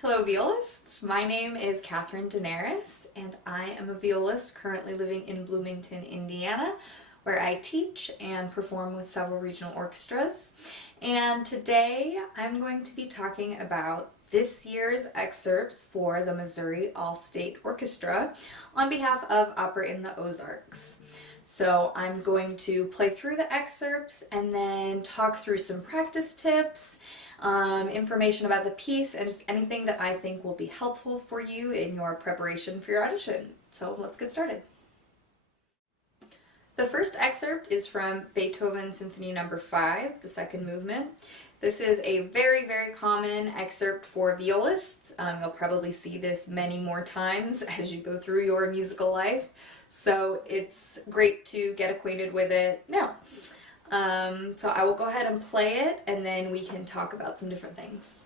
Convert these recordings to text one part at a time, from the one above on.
Hello violists, my name is Katherine Deneris and I am a violist currently living in Bloomington, Indiana, where I teach and perform with several regional orchestras. And today I'm going to be talking about this year's excerpts for the Missouri All-State Orchestra on behalf of Opera in the Ozarks. So I'm going to play through the excerpts and then talk through some practice tips, information about the piece, and just anything that I think will be helpful for you in your preparation for your audition. So let's get started. The first excerpt is from Beethoven Symphony No. 5, the second movement. This is a very, very common excerpt for violists. You'll probably see this many more times as you go through your musical life. So it's great to get acquainted with it now. So I will go ahead and play it and then we can talk about some different things.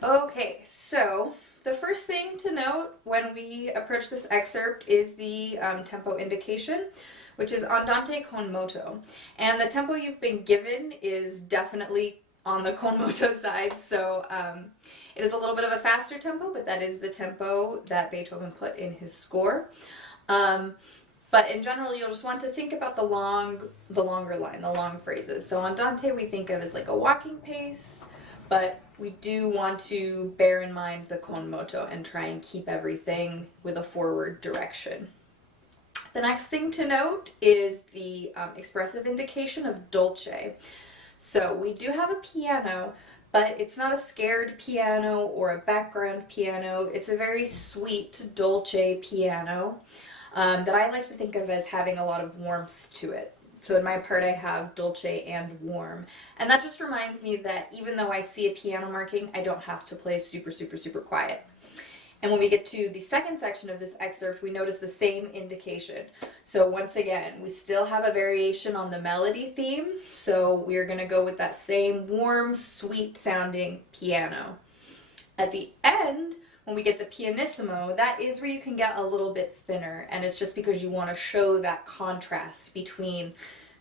Okay, so the first thing to note when we approach this excerpt is the tempo indication, which is andante con moto. And the tempo you've been given is definitely on the con moto side, so it is a little bit of a faster tempo, but that is the tempo that Beethoven put in his score. But in general, you'll just want to think about the longer line, the long phrases. So andante we think of as like a walking pace, but we do want to bear in mind the con moto and try and keep everything with a forward direction. The next thing to note is the expressive indication of dolce. So we do have a piano, but it's not a scared piano or a background piano. It's a very sweet dolce piano that I like to think of as having a lot of warmth to it. So in my part I have dolce and warm. And that just reminds me that even though I see a piano marking, I don't have to play super, super, super quiet. And when we get to the second section of this excerpt, we notice the same indication. So once again, we still have a variation on the melody theme. So we're going to go with that same warm, sweet sounding piano. At the end, when we get the pianissimo, that is where you can get a little bit thinner, and it's just because you want to show that contrast between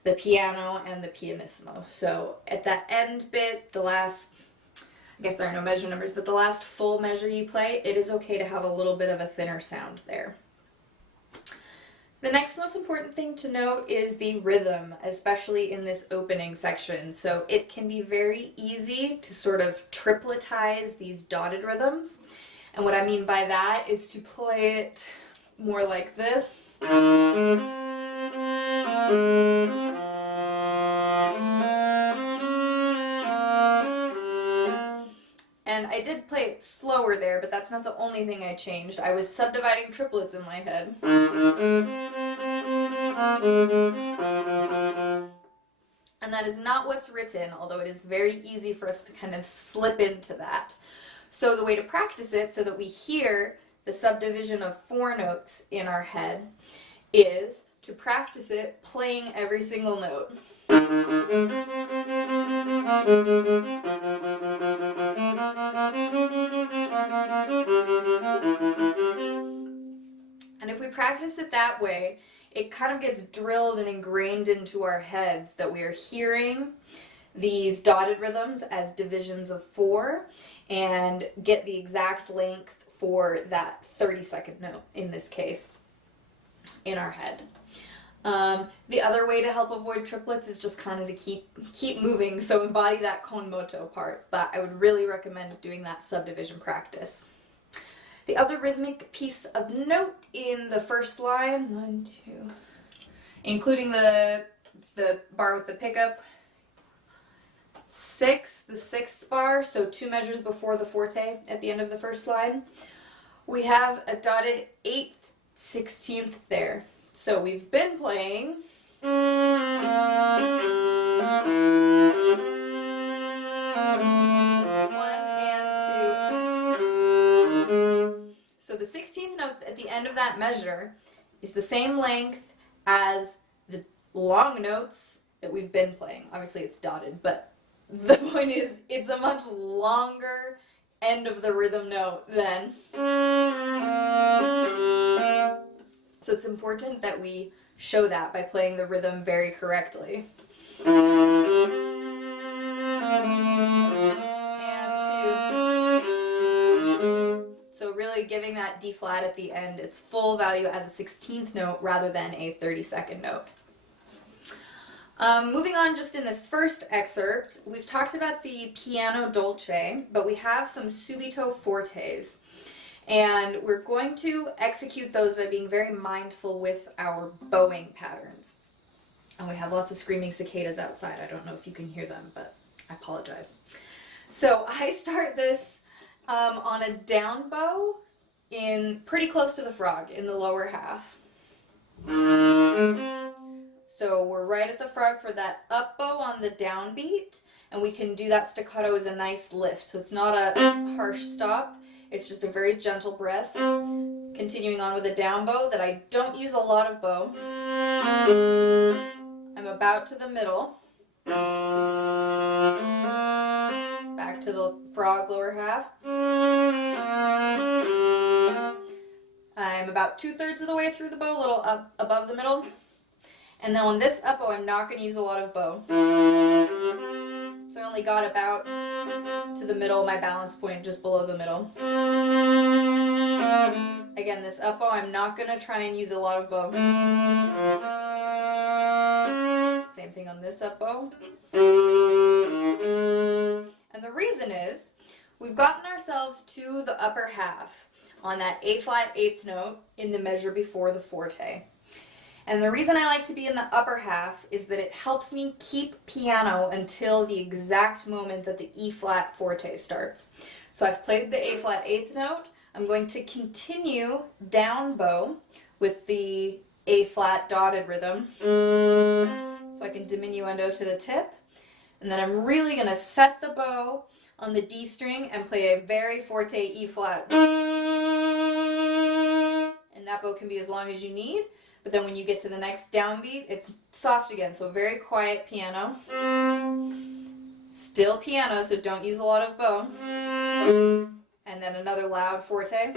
the piano and the pianissimo. So at that end bit, the last, I guess there are no measure numbers, but the last full measure you play, it is okay to have a little bit of a thinner sound there. The next most important thing to note is the rhythm, especially in this opening section. So it can be very easy to sort of tripletize these dotted rhythms. And what I mean by that is to play it more like this. And I did play it slower there, but that's not the only thing I changed. I was subdividing triplets in my head. And that is not what's written, although it is very easy for us to kind of slip into that. So the way to practice it so that we hear the subdivision of 4 notes in our head is to practice it playing every single note. And if we practice it that way, it kind of gets drilled and ingrained into our heads that we are hearing these dotted rhythms as divisions of 4 and get the exact length for that 30-second note, in this case, in our head. The other way to help avoid triplets is just kind of to keep moving, so embody that con moto part, but I would really recommend doing that subdivision practice. The other rhythmic piece of note in the first line, 1, 2, including the bar with the pickup, 6, the 6th bar, so 2 measures before the forte at the end of the first line, we have a dotted 8th, 16th there. So we've been playing so the 16th note at the end of that measure is the same length as the long notes that we've been playing. Obviously it's dotted, but the point is it's a much longer end of the rhythm note than. So it's important that we show that by playing the rhythm very correctly. So really giving that D flat at the end its full value as a 16th note rather than a 32nd note. Moving on, just in this first excerpt, we've talked about the piano dolce, but we have some subito fortes. And we're going to execute those by being very mindful with our bowing patterns. And we have lots of screaming cicadas outside. I don't know if you can hear them, but I apologize. So I start this on a down bow in pretty close to the frog in the lower half. So we're right at the frog for that up bow on the downbeat, and we can do that staccato as a nice lift. So it's not a harsh stop, it's just a very gentle breath. Continuing on with a down bow that I don't use a lot of bow. I'm about to the middle. Back to the frog lower half. I'm about 2/3 of the way through the bow, a little up above the middle. And then on this up bow, I'm not going to use a lot of bow. So I only got about to the middle, my balance point just below the middle. Again, this up bow, I'm not going to try and use a lot of bow. Same thing on this up bow. And the reason is, we've gotten ourselves to the upper half on that A flat 8th note in the measure before the forte. And the reason I like to be in the upper half is that it helps me keep piano until the exact moment that the E flat forte starts. So I've played the A flat 8th note. I'm going to continue down bow with the A flat dotted rhythm. So I can diminuendo to the tip. And then I'm really going to set the bow on the D string and play a very forte E flat. And that bow can be as long as you need. But then when you get to the next downbeat, it's soft again. So very quiet piano. Still piano, so don't use a lot of bow. And then another loud forte.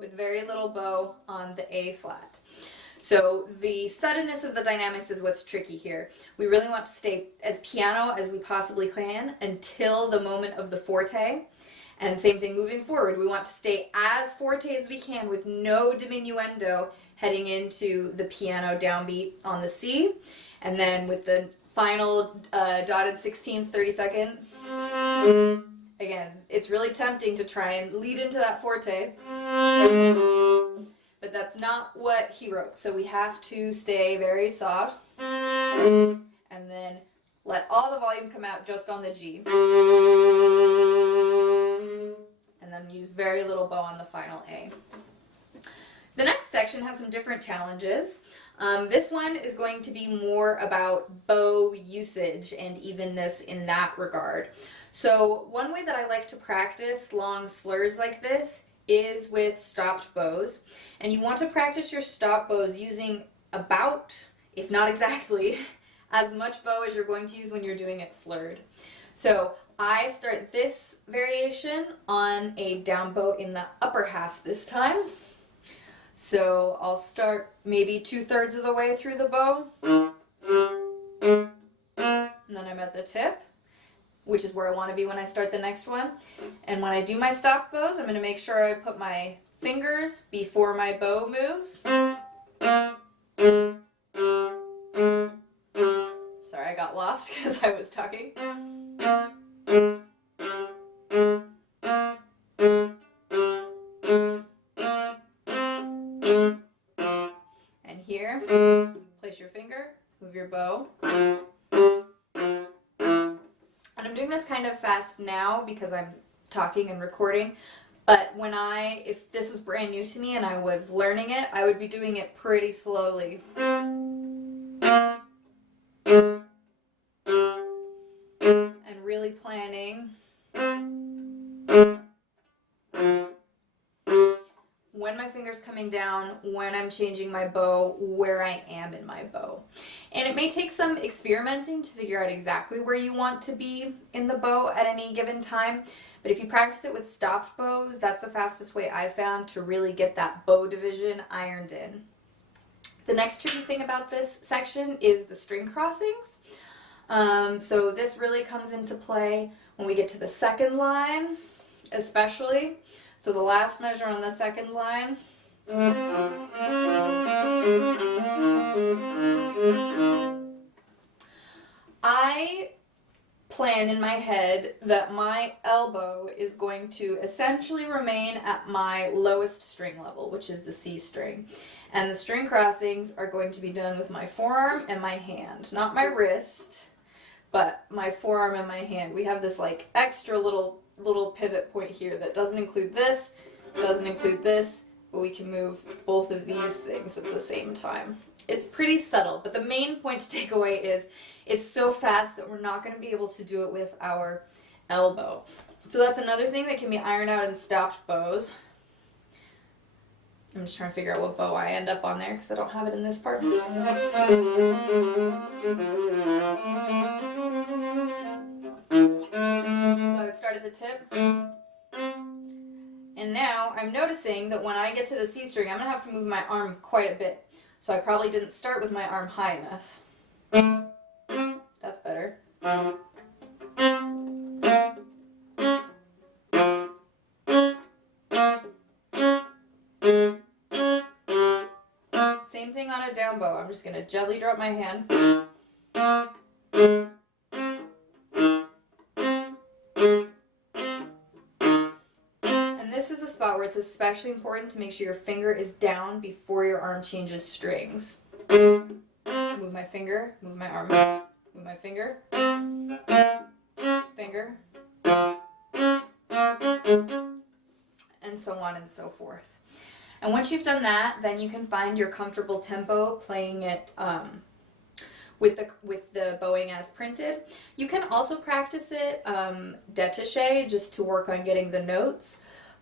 With very little bow on the A flat. So the suddenness of the dynamics is what's tricky here. We really want to stay as piano as we possibly can until the moment of the forte. And same thing moving forward. We want to stay as forte as we can with no diminuendo heading into the piano downbeat on the C. And then with the final dotted 16th, 32nd. Again, it's really tempting to try and lead into that forte. But that's not what he wrote. So we have to stay very soft. And then let all the volume come out just on the G. And then use very little bow on the final A. The next section has some different challenges. This one is going to be more about bow usage and evenness in that regard. So one way that I like to practice long slurs like this is with stopped bows. And you want to practice your stop bows using about, if not exactly, as much bow as you're going to use when you're doing it slurred. So I start this variation on a down bow in the upper half this time. So I'll start maybe 2/3 of the way through the bow. And then I'm at the tip, which is where I want to be when I start the next one. And when I do my stop bows, I'm going to make sure I put my fingers before my bow moves. Sorry, I got lost because I was talking. And here, place your finger, move your bow. And I'm doing this kind of fast now because I'm talking and recording. But if this was brand new to me and I was learning it, I would be doing it pretty slowly. And really planning when my finger's coming down, when I'm changing my bow, where I am in my bow. And it may take some experimenting to figure out exactly where you want to be in the bow at any given time. But if you practice it with stopped bows, that's the fastest way I found to really get that bow division ironed in. The next tricky thing about this section is the string crossings. So this really comes into play when we get to the second line, especially. So the last measure on the second line. I plan in my head that my elbow is going to essentially remain at my lowest string level, which is the C string. And the string crossings are going to be done with my forearm and my hand, not my wrist, but my forearm and my hand. We have this like extra little pivot point here that doesn't include this, doesn't include this, but we can move both of these things at the same time. It's pretty subtle, but the main point to take away is it's so fast that we're not going to be able to do it with our elbow. So that's another thing that can be ironed out in stopped bows. I'm just trying to figure out what bow I end up on there because I don't have it in this part. So I would start at the tip. And now I'm noticing that when I get to the C string, I'm going to have to move my arm quite a bit. So I probably didn't start with my arm high enough. That's better. Same thing on a down bow. I'm just going to gently drop my hand. And this is a spot where it's especially important to make sure your finger is down before your arm changes strings. Move my finger, move my arm, move my finger, finger, and so on and so forth. And once you've done that, then you can find your comfortable tempo playing it with the bowing as printed. You can also practice it détaché just to work on getting the notes.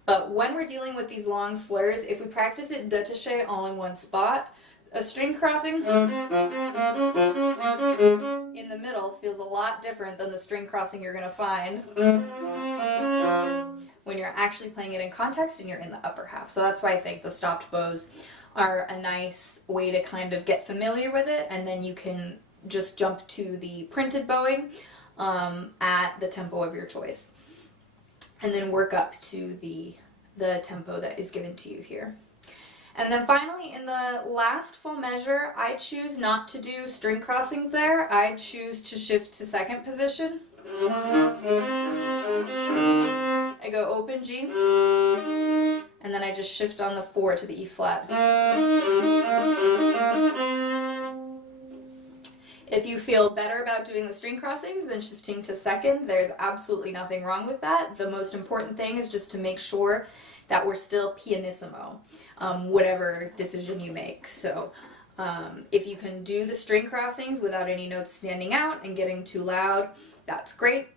But when we're dealing with these long slurs, if we practice it détaché all in one spot, a string crossing in the middle feels a lot different than the string crossing you're going to find when you're actually playing it in context and you're in the upper half. So that's why I think the stopped bows are a nice way to kind of get familiar with it, and then you can just jump to the printed bowing at the tempo of your choice, and then work up to the tempo that is given to you here. And then finally, in the last full measure, I choose not to do string crossings there. I choose to shift to second position. I go open G, and then I just shift on the 4 to the E flat. If you feel better about doing the string crossings than shifting to second, there's absolutely nothing wrong with that. The most important thing is just to make sure that we're still pianissimo, whatever decision you make. So if you can do the string crossings without any notes standing out and getting too loud, that's great.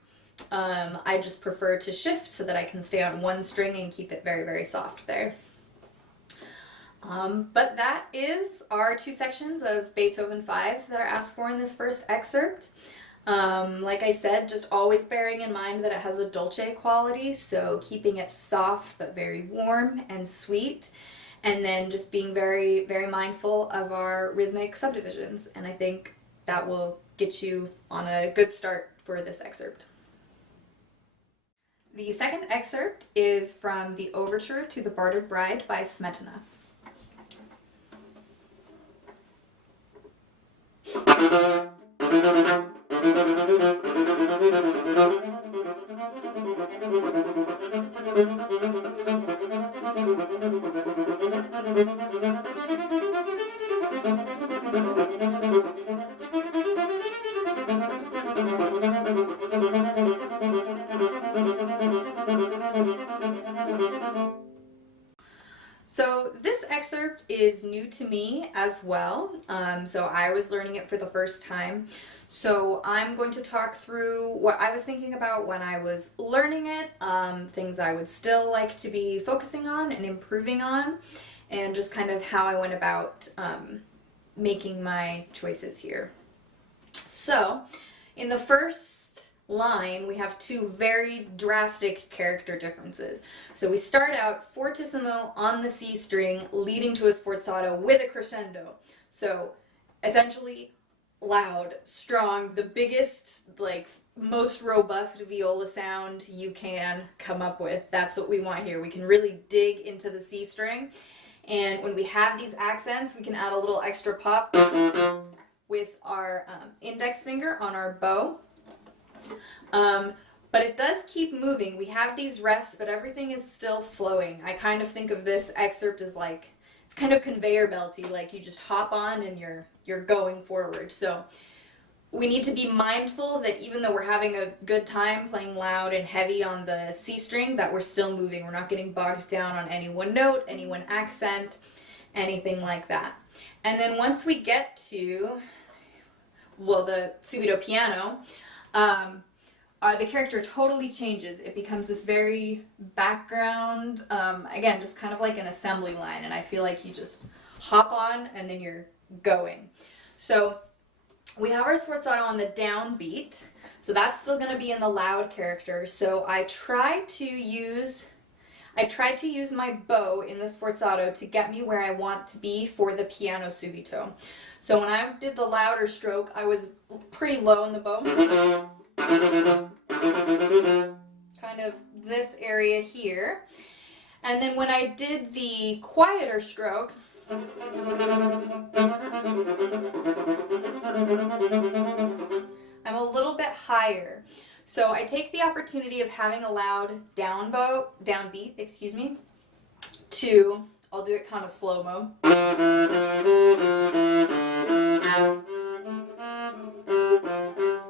I just prefer to shift so that I can stay on one string and keep it very, very soft there. But that is our 2 sections of Beethoven 5 that are asked for in this first excerpt. Like I said, just always bearing in mind that it has a dolce quality, so keeping it soft but very warm and sweet, and then just being very, very mindful of our rhythmic subdivisions. And I think that will get you on a good start for this excerpt. The second excerpt is from the Overture to the Bartered Bride by Smetana. So this excerpt is new to me as well, so I was learning it for the first time. So I'm going to talk through what I was thinking about when I was learning it, things I would still like to be focusing on and improving on, and just kind of how I went about making my choices here. So in the first line, we have two very drastic character differences. So we start out fortissimo on the C string, leading to a sforzato with a crescendo. So essentially loud, strong, the biggest, like most robust viola sound you can come up with. That's what we want here. We can really dig into the C string. And when we have these accents, we can add a little extra pop with our index finger on our bow. But it does keep moving. We have these rests, but everything is still flowing. I kind of think of this excerpt as like, it's kind of conveyor belty, like you just hop on and you're going forward. So we need to be mindful that even though we're having a good time playing loud and heavy on the C string, that we're still moving. We're not getting bogged down on any one note, any one accent, anything like that. And then once we get to, well, the subito piano, the character totally changes. It becomes this very background, again, just kind of like an assembly line, and I feel like you just hop on and then you're going. So we have our sforzato on the downbeat, so that's still going to be in the loud character. So I tried to use my bow in the sforzato to get me where I want to be for the piano subito. So when I did the louder stroke, I was pretty low in the bow. Kind of this area here. And then when I did the quieter stroke, I'm a little bit higher. So I take the opportunity of having a loud downbeat, to, I'll do it kind of slow-mo.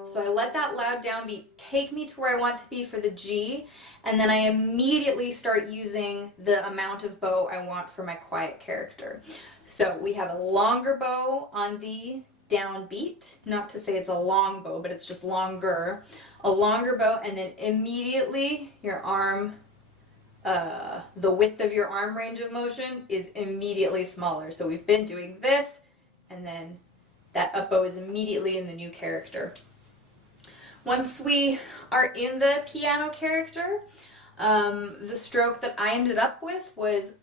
So I let that loud downbeat take me to where I want to be for the G, and then I immediately start using the amount of bow I want for my quiet character. So we have a longer bow on the downbeat, not to say it's a long bow, but it's just longer. A longer bow, and then immediately your arm, the width of your arm range of motion is immediately smaller. So we've been doing this, and then that up bow is immediately in the new character. Once we are in the piano character, the stroke that I ended up with was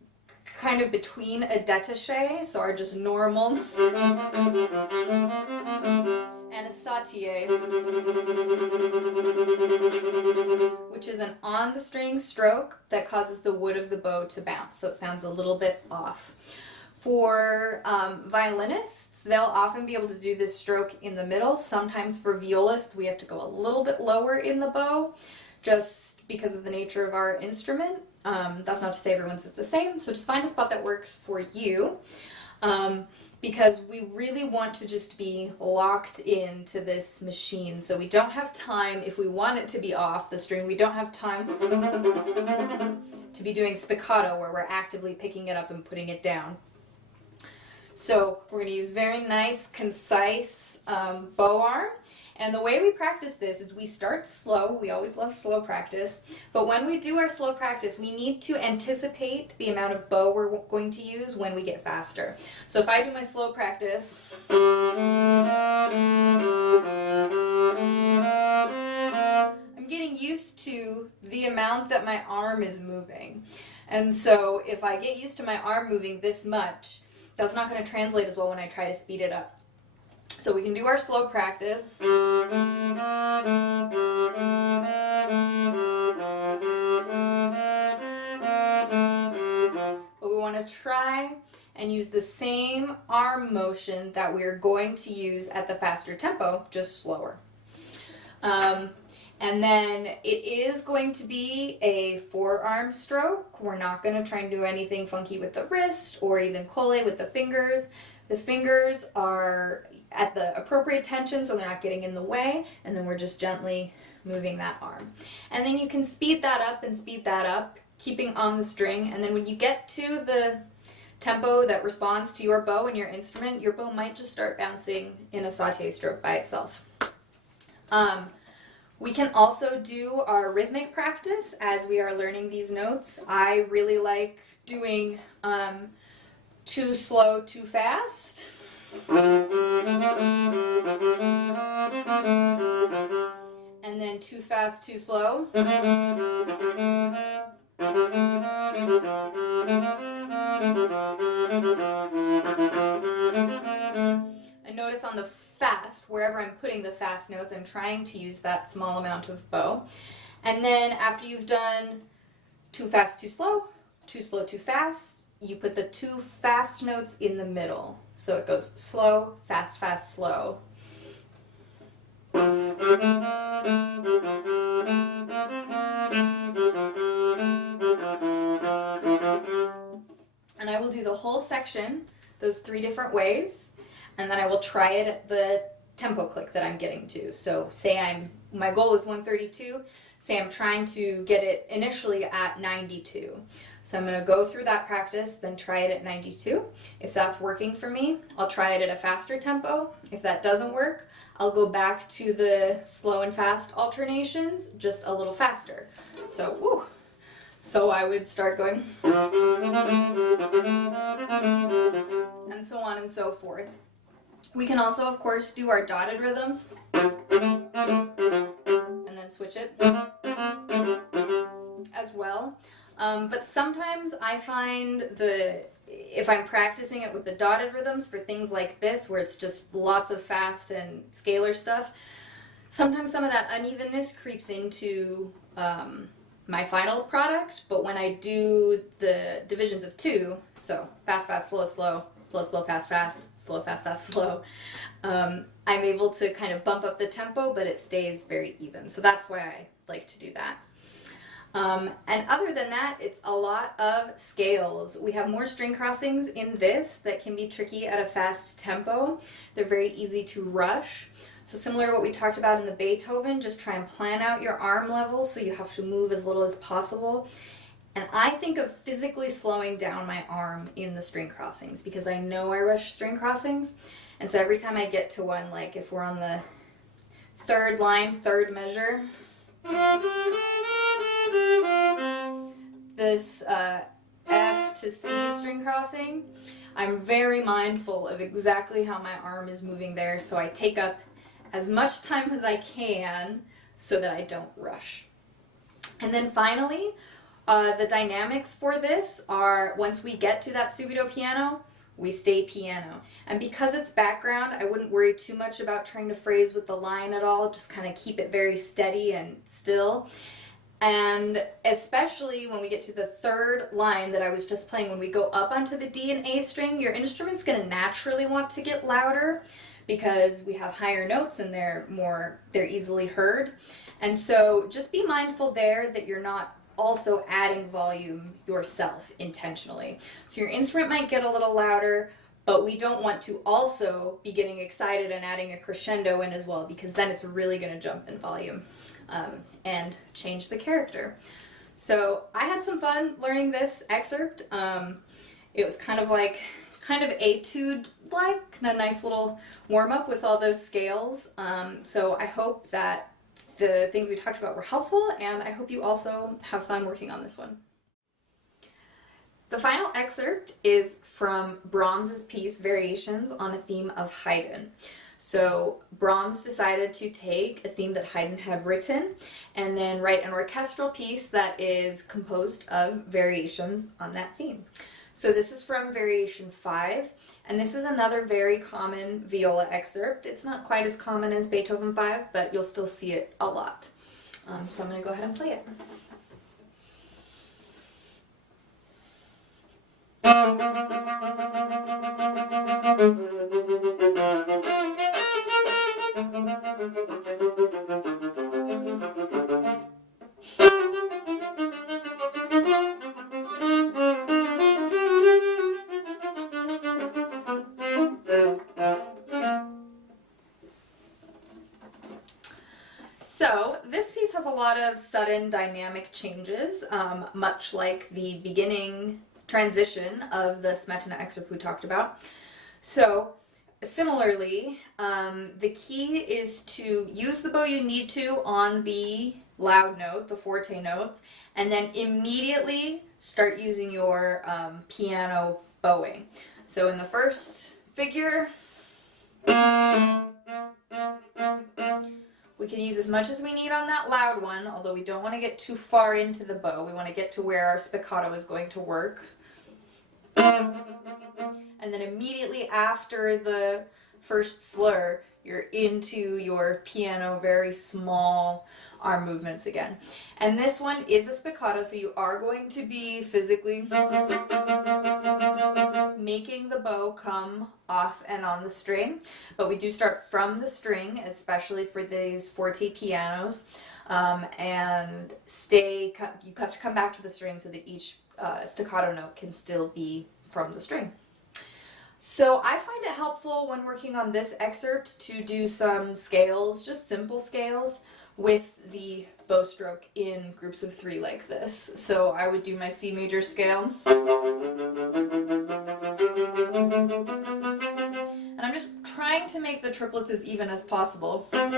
kind of between a détaché, so our just normal, and a sautille, which is an on the string stroke that causes the wood of the bow to bounce, so it sounds a little bit off. For violinists, they'll often be able to do this stroke in the middle. Sometimes for violists, we have to go a little bit lower in the bow, just because of the nature of our instrument. That's not to say everyone's is the same, so just find a spot that works for you, because we really want to just be locked into this machine. So we don't have time, if we want it to be off the string, we don't have time to be doing spiccato where we're actively picking it up and putting it down. So we're going to use very nice, concise bow arm. And the way we practice this is we start slow. We always love slow practice. But when we do our slow practice, we need to anticipate the amount of bow we're going to use when we get faster. So if I do my slow practice, I'm getting used to the amount that my arm is moving. And so if I get used to my arm moving this much, that's not going to translate as well when I try to speed it up. So we can do our slow practice. But we want to try and use the same arm motion that we're going to use at the faster tempo, just slower. And then it is going to be a forearm stroke. We're not going to try and do anything funky with the wrist or even colle with the fingers. The fingers are at the appropriate tension so they're not getting in the way, and then we're just gently moving that arm. And then you can speed that up and speed that up, keeping on the string, and then when you get to the tempo that responds to your bow and your instrument, your bow might just start bouncing in a sauté stroke by itself. We can also do our rhythmic practice as we are learning these notes. I really like doing too slow, too fast. And then too fast, too slow. And notice on the fast, wherever I'm putting the fast notes, I'm trying to use that small amount of bow. And then after you've done too fast, too slow, too fast, you put the two fast notes in the middle. So it goes slow, fast, fast, slow. And I will do the whole section, those 3 different ways, and then I will try it at the tempo click that I'm getting to. So say my goal is 132, say I'm trying to get it initially at 92. So I'm going to go through that practice, then try it at 92. If that's working for me, I'll try it at a faster tempo. If that doesn't work, I'll go back to the slow and fast alternations, just a little faster. So, woo. So I would start going, and so on and so forth. We can also, of course, do our dotted rhythms, and then switch it as well. But sometimes I find if I'm practicing it with the dotted rhythms for things like this, where it's just lots of fast and scalar stuff, sometimes some of that unevenness creeps into my final product. But when I do the divisions of 2, so fast, fast, slow, slow, slow, slow, fast, fast, slow, fast, fast, slow, I'm able to kind of bump up the tempo, but it stays very even. So that's why I like to do that. And other than that, it's a lot of scales. We have more string crossings in this that can be tricky at a fast tempo. They're very easy to rush. So similar to what we talked about in the Beethoven, just try and plan out your arm level so you have to move as little as possible. And I think of physically slowing down my arm in the string crossings because I know I rush string crossings. And so every time I get to one, like if we're on the 3rd line, 3rd measure, this F to C string crossing, I'm very mindful of exactly how my arm is moving there, so I take up as much time as I can so that I don't rush. And then finally, the dynamics for this are once we get to that subito piano, we stay piano. And because it's background, I wouldn't worry too much about trying to phrase with the line at all, just kind of keep it very steady and still. And especially when we get to the 3rd line that I was just playing, when we go up onto the D and A string, your instrument's going to naturally want to get louder because we have higher notes and they're easily heard. And so just be mindful there that you're not also adding volume yourself intentionally. So your instrument might get a little louder, but we don't want to also be getting excited and adding a crescendo in as well, because then it's really going to jump in volume and change the character. So I had some fun learning this excerpt. It was kind of etude-like, a nice little warm-up with all those scales. So I hope that the things we talked about were helpful, and I hope you also have fun working on this one. The final excerpt is from Brahms's piece, Variations on a Theme of Haydn. So Brahms decided to take a theme that Haydn had written and then write an orchestral piece that is composed of variations on that theme. So this is from Variation 5, and this is another very common viola excerpt. It's not quite as common as Beethoven 5, but you'll still see it a lot. So I'm going to go ahead and play it. So this piece has a lot of sudden dynamic changes, much like the beginning transition of the Smetana excerpt we talked about. So similarly, the key is to use the bow you need to on the loud note, the forte notes, and then immediately start using your piano bowing. So in the first figure, we can use as much as we need on that loud one, although we don't want to get too far into the bow. We want to get to where our spiccato is going to work. And then immediately after the first slur, you're into your piano, very small arm movements again. And this one is a spiccato, so you are going to be physically making the bow come off and on the string, but we do start from the string, especially for these forte pianos, and you have to come back to the string so that each staccato note can still be from the string. So I find it helpful when working on this excerpt to do some scales, just simple scales, with the bow stroke in groups of 3 like this. So I would do my C major scale. And I'm just trying to make the triplets as even as possible. And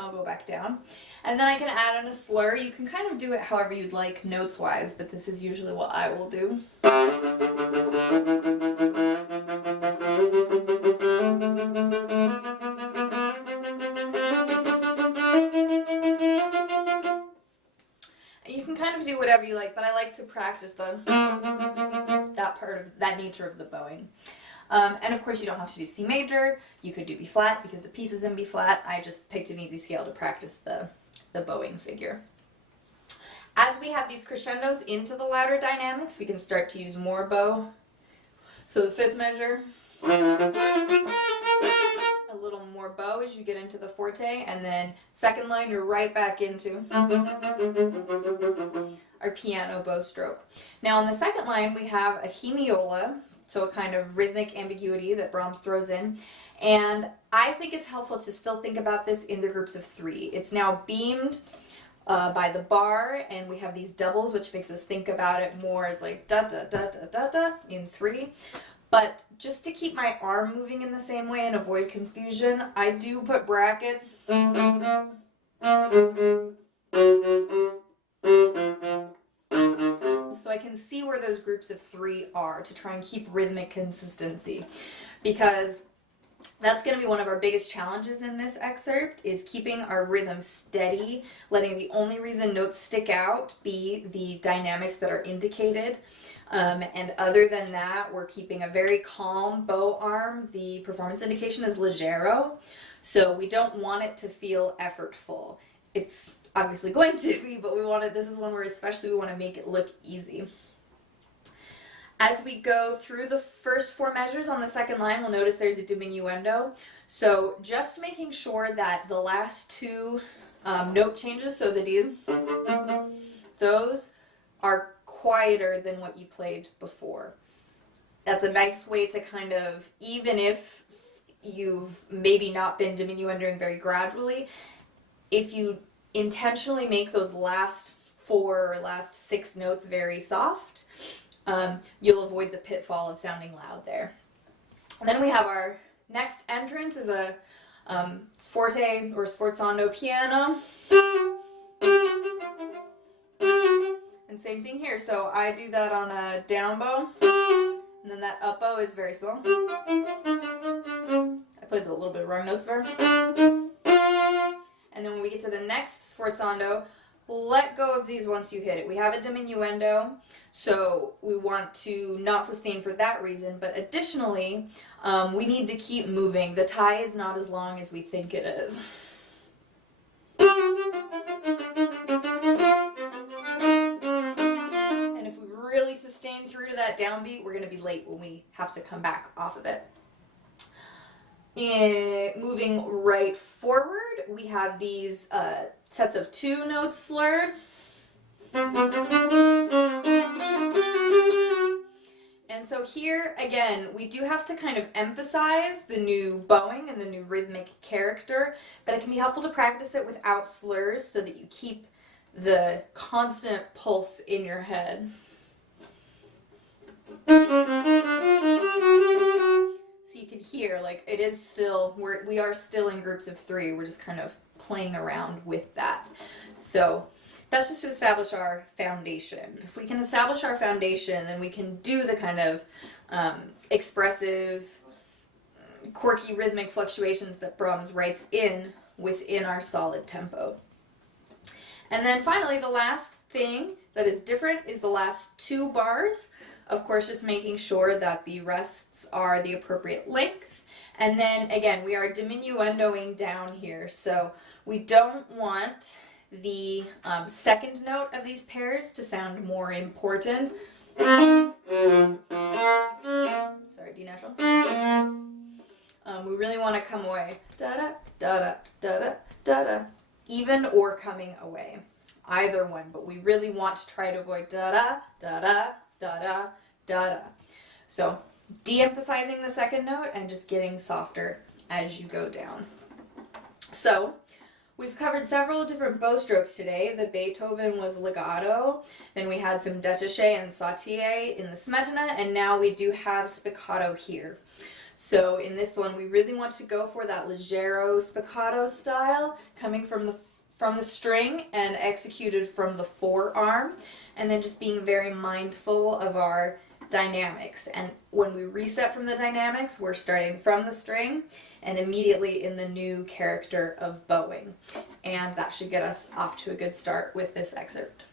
I'll go back down. And then I can add in a slur. You can kind of do it however you'd like notes-wise, but this is usually what I will do. You can kind of do whatever you like, but I like to practice that nature of the bowing. And of course you don't have to do C major. You could do B flat because the piece is in B flat. I just picked an easy scale to practice the bowing figure. As we have these crescendos into the louder dynamics, we can start to use more bow. So the 5th measure, a little more bow as you get into the forte, and then second line you're right back into our piano bow stroke. Now on the second line we have a hemiola, so a kind of rhythmic ambiguity that Brahms throws in. And I think it's helpful to still think about this in the groups of 3. It's now beamed by the bar, and we have these doubles, which makes us think about it more as like da da da da da da in 3. But just to keep my arm moving in the same way and avoid confusion, I do put brackets. So I can see where those groups of 3 are to try and keep rhythmic consistency, because that's going to be one of our biggest challenges in this excerpt, is keeping our rhythm steady, letting the only reason notes stick out be the dynamics that are indicated. And other than that, we're keeping a very calm bow arm. The performance indication is leggero, so we don't want it to feel effortful. It's obviously going to be, but this is one where especially we want to make it look easy. As we go through the first 4 measures on the second line, we'll notice there's a diminuendo. So just making sure that the last 2 note changes, so the D, those are quieter than what you played before. That's a nice way to kind of, even if you've maybe not been diminuendoing very gradually, if you intentionally make those last 4 or last 6 notes very soft, you'll avoid the pitfall of sounding loud there. And then we have our next entrance is a forte or sforzando piano. And same thing here. So I do that on a down bow, and then that up bow is very slow. I played a little bit of wrong notes there. And then when we get to the next sforzando, we'll let go of these once you hit it. We have a diminuendo, so we want to not sustain for that reason, but additionally, we need to keep moving. The tie is not as long as we think it is. And if we really sustain through to that downbeat, we're going to be late when we have to come back off of it. Moving right forward, we have these sets of 2 notes slurred. And And so here, again, we do have to kind of emphasize the new bowing and the new rhythmic character, but it can be helpful to practice it without slurs so that you keep the constant pulse in your head. So you can hear, like, it is still, we are still in groups of 3. We're just kind of playing around with that. So that's just to establish our foundation. If we can establish our foundation, then we can do the kind of expressive, quirky rhythmic fluctuations that Brahms writes in within our solid tempo. And then finally, the last thing that is different is the last 2 bars. Of course, just making sure that the rests are the appropriate length. And then again, we are diminuendoing down here. So we don't want the second note of these pairs to sound more important. Sorry, D natural. We really want to come away da-da, da-da, da-da, da-da, even or coming away. Either one, but we really want to try to avoid da-da, da-da, da-da, da-da. So de-emphasizing the second note and just getting softer as you go down. So we've covered several different bow strokes today. The Beethoven was legato, then we had some détaché and sauté in the Smetana, and now we do have spiccato here. So in this one, we really want to go for that leggero spiccato style, coming from the string and executed from the forearm, and then just being very mindful of our dynamics. And when we reset from the dynamics, we're starting from the string and immediately in the new character of bowing. And that should get us off to a good start with this excerpt.